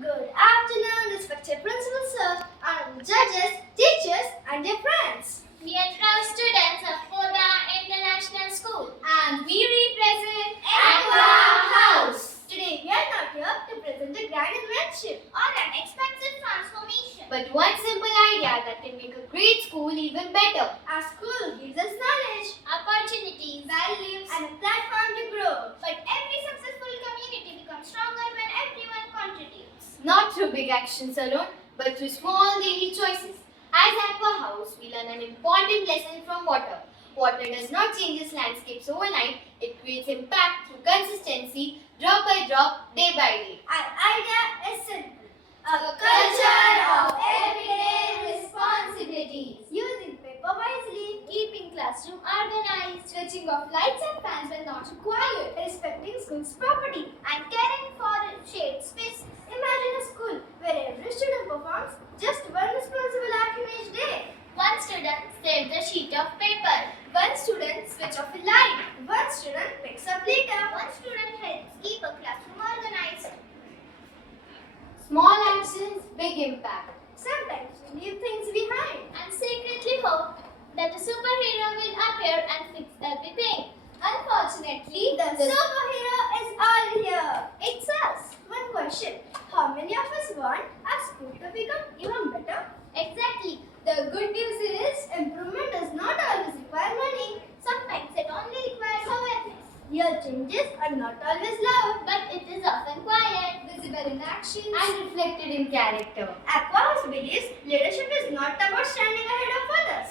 Good afternoon, respected principal sir, honorable judges, teachers, and dear friends. We are proud students of Koda International School. And we represent Aqua House. Today we are not here to present a grand invention Or an expensive transformation. but one simple idea that can make a great school even better. Our school gives us knowledge, Opportunities. values, and a platform to grow. But every successful community becomes stronger when everyone contributes. Not through big actions alone, but through small daily choices. As Aqua House, we learn an important lesson from water. Water does not change its landscapes overnight, it creates impact through consistency, drop by drop, day by day. Our idea is simple. A culture of everyday responsibilities. Using paper wisely, Keeping classroom organized. switching off lights and fans when not required, respecting school's property, And caring for shared spaces. Imagine a school where every student performs just one responsible action each day. One student saved a sheet of paper. One student switch off a light. One student picks up litter. One student helps keep a classroom organized. Small actions, big impact. Sometimes we leave things behind. And secretly hope that a superhero will appear and fix everything. Unfortunately, the superhero is all here. It's us. One question: how many of us want our school to become even better? Exactly. The good news is improvement does not always require money. Sometimes it only requires awareness. Real changes are not always loud, But it is often quiet. visible in actions, and reflected in character. Aqua House believes leadership is not about standing ahead of others.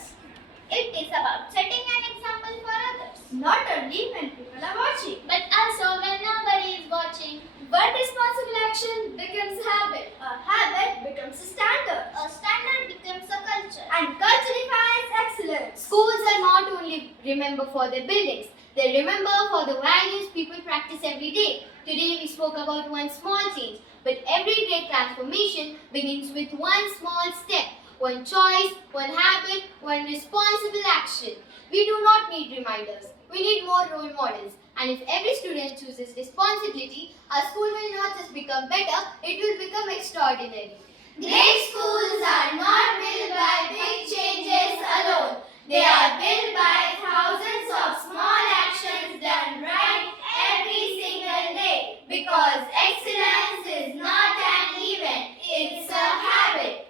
It is about setting an example for others. Not only when people are watching. But also when nobody is watching. But responsible action becomes habit. A habit becomes a standard. A standard becomes a culture. And culture defines excellence. Schools are not only remembered for their buildings, they remember for the values people practice every day. Today we spoke about one small change, but every great transformation begins with one small step, one choice, one habit, one responsible action. We do not need reminders, we need more role models. And if every student chooses responsibility, our school will not just become better, it will become extraordinary. Great schools are not built by big changes alone. They are built by thousands of small actions done right every single day. Because excellence is not an event, it's a habit.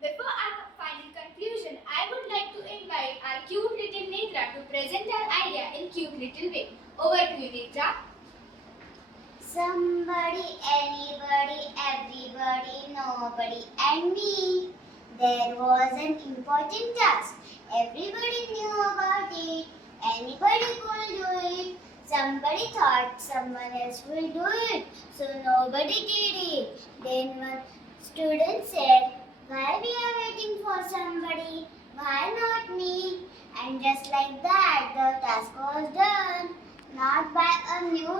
Before our final conclusion, I would like to invite our cute little Netra to present her idea in cute little way. Over to you, Netra. Somebody, anybody, everybody, nobody, and me. There was an important task. Everybody knew about it. Anybody could do it. Somebody thought someone else will do it, so nobody did it. Then one student said, "Why we are waiting for somebody? Why not me?" And just like that, the task was done. Not by a new